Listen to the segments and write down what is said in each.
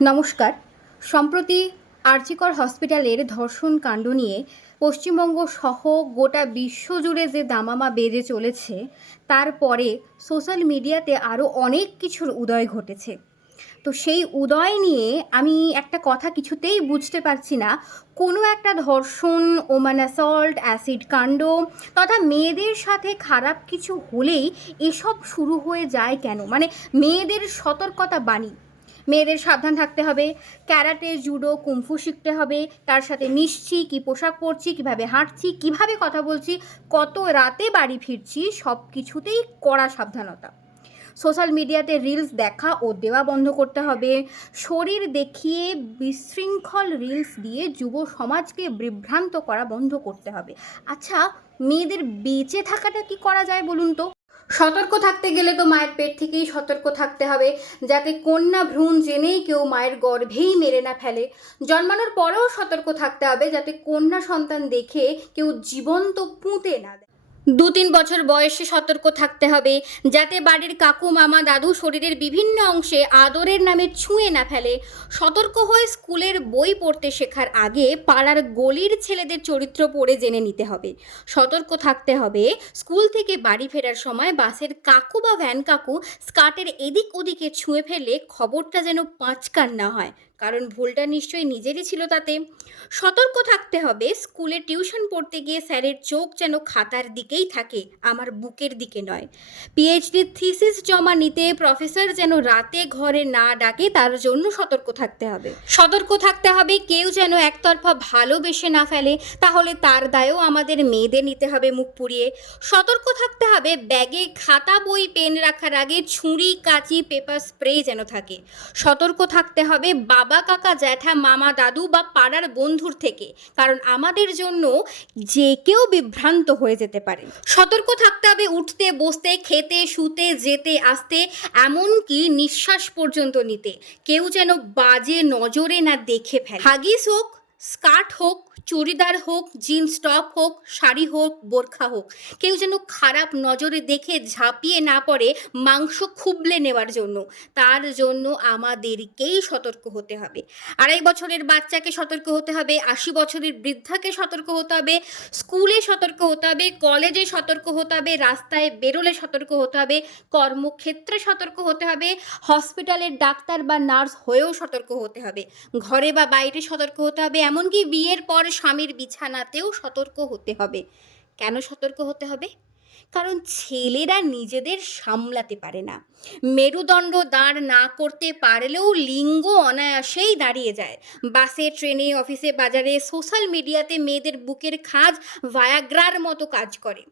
নমস্কার। সম্প্রতি আরজিকর হসপিটালের ধর্ষণ কাণ্ড নিয়ে পশ্চিমবঙ্গ সহ গোটা বিশ্বজুড়ে যে দামামা বেজে চলেছে, তারপরে সোশ্যাল মিডিয়াতে আরও অনেক কিছুর উদয় ঘটেছে। তো সেই উদয় নিয়ে আমি একটা কথা কিছুতেই বুঝতে পারছি না, কোনো একটা ধর্ষণ, ওম্যান অ্যাসল্ট, অ্যাসিড কাণ্ড তথা মেয়েদের সাথে খারাপ কিছু হলেই এসব শুরু হয়ে যায় কেন? মানে মেয়েদের সতর্কতা বাণী, মেয়েদের সাবধান থাকতে হবে, ক্যারাটে, জুডো, কুম্ফু শিখতে হবে, কার সাথে মিশছি, কী পোশাক পরছি, কীভাবে হাঁটছি, কীভাবে কথা বলছি, কত রাতে বাড়ি ফিরছি, সব কিছুতেই কড়া সাবধানতা। সোশ্যাল মিডিয়াতে রিলস দেখা ও দেওয়া বন্ধ করতে হবে, শরীর দেখিয়ে বিশৃঙ্খল রিলস দিয়ে যুব সমাজকে বিভ্রান্ত করা বন্ধ করতে হবে। আচ্ছা, মেয়েদের বেঁচে থাকাটা কি করা যায় বলুন তো? সতর্ক থাকতে গেলে তো মায়ের পেট থেকেই সতর্ক থাকতে হবে, যাতে কন্যা ভ্রূণ জেনেই কেউ মায়ের গর্ভেই মেরে না ফেলে। জন্মানোর পরেও সতর্ক থাকতে হবে, যাতে কন্যা সন্তান দেখে কেউ জীবন্ত পুঁতে না দেয়। 2-3 বছর বয়সে সতর্ক থাকতে হবে, যাতে বাড়ির কাকু, মামা, দাদু শরীরের বিভিন্ন অংশে আদরের নামে ছুঁয়ে না ফেলে। সতর্ক হয়ে স্কুলের বই পড়তে শেখার আগে পাড়ার গলির ছেলেদের চরিত্র পড়ে জেনে নিতে হবে। সতর্ক থাকতে হবে স্কুল থেকে বাড়ি ফেরার সময় বাসের কাকু বা ভ্যান কাকু স্কার্টের এদিক ওদিকে ছুঁয়ে ফেললে খবরটা যেন পাঁচকান না হয়, কারণ ভুলটা নিশ্চয়ই নিজেরই ছিল তাতে। সতর্ক থাকতে হবে স্কুলে টিউশন পড়তে গিয়ে স্যারের চোখ যেন খাতার দিকেই থাকে, আমার বুকের দিকে নয়। পিএইচডি থিসিস জমা নিতে প্রফেসর যেন রাতে ঘরে না ডাকে, তার জন্য সতর্ক থাকতে হবে। সতর্ক থাকতে হবে কেউ যেন একতরফা ভালোবেসে না ফেলে, তাহলে তার দায়ও আমাদের মেয়েদের নিতে হবে মুখ পুড়িয়ে। সতর্ক থাকতে হবে ব্যাগে খাতা, বই, পেন রাখার আগে ছুরি, কাঁচি, পেপার স্প্রে যেন থাকে। সতর্ক থাকতে হবে বাবা, কাকা, জ্যাঠা, মামা, দাদু বা পাড়ার বন্ধুর থেকে, কারণ আমাদের জন্য যে কেউ বিভ্রান্ত হয়ে যেতে পারে। সতর্ক থাকতে হবে উঠতে, বসতে, খেতে, শুতে, যেতে, আসতে, এমনকি নিঃশ্বাস পর্যন্ত নিতে কেউ যেন বাজে নজরে না দেখে ফেলে। হাগিস হোক, স্কার্ট হোক, চুড়িদার হোক, জিন্স টপ হোক, শাড়ি হোক, বোরখা হোক, কেউ যেন খারাপ নজরে দেখে ঝাঁপিয়ে না পড়ে মাংস খুবলে নেওয়ার জন্য। তার জন্য আমাদেরকেই সতর্ক হতে হবে। 2.5 বছরের বাচ্চাকে সতর্ক হতে হবে, 80 বছরের বৃদ্ধাকে সতর্ক হতে হবে, স্কুলে সতর্ক হতে হবে, কলেজে সতর্ক হতে হবে, রাস্তায় বেরোলে সতর্ক হতে হবে, কর্মক্ষেত্রে সতর্ক হতে হবে, হসপিটালের ডাক্তার বা নার্স হয়েও সতর্ক হতে হবে, ঘরে বা বাইরে সতর্ক হতে হবে, এমনকি বিয়ের পর স্বামীর বিছানাতেও সতর্ক হতে হবে। কেন সতর্ক হতে হবে? কারণ ছেলেরা নিজেদের সামলাতে পারে না। মেরুদণ্ড দাঁড় না করতে পারলেও লিঙ্গ অনায়াসেই দাঁড়িয়ে যায়। বাসে, ট্রেনে, অফিসে, বাজারে, সোশ্যাল মিডিয়াতে মেয়েদের বুকের খাঁজ ভায়াগ্রার মতো কাজ করে।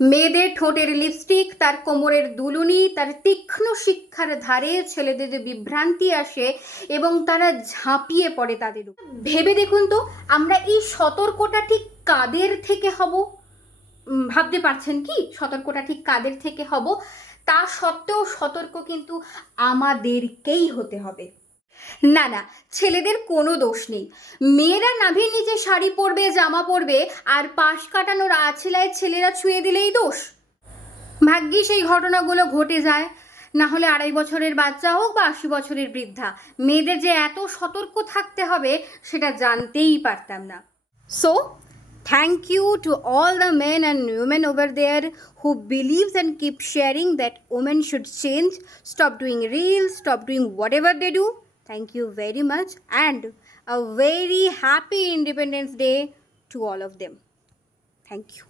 মেয়েদের ঠোঁটের লিপস্টিক, তার কোমরের দুলুনি, তার তীক্ষ্ণ শিক্ষার ধারে ছেলেদের বিভ্রান্তি আসে এবং তারা ঝাঁপিয়ে পড়ে তাদের উপর। ভেবে দেখুন তো, আমরা এই সতর্কটা ঠিক কাদের থেকে হব? ভাবতে পারছেন কি সতর্কটা ঠিক কাদের থেকে হব? তা সত্ত্বেও সতর্ক কিন্তু আমাদেরকেই হতে হবে। না না, ছেলেদের কোনো দোষ নেই। মেয়েরা নাভির নিচে শাড়ি পরবে, জামা পরবে, আর পাশ কাটানোর আছিলায় ছেলেরা ছুঁয়ে দিলেই দোষ? ভাগ্যিস এই ঘটনাগুলো ঘটে যায়, না হলে 2.5 বছরের বাচ্চা হোক বা 80 বছরের বৃদ্ধা, মেয়েদের যে এত সতর্ক থাকতে হবে সেটা জানতেই পারতাম না। So thank you to all the men and women over there who believes and keep sharing that women should change, stop doing reels, stop doing whatever they do. Thank you very much and a very happy Independence Day to all of them. Thank you.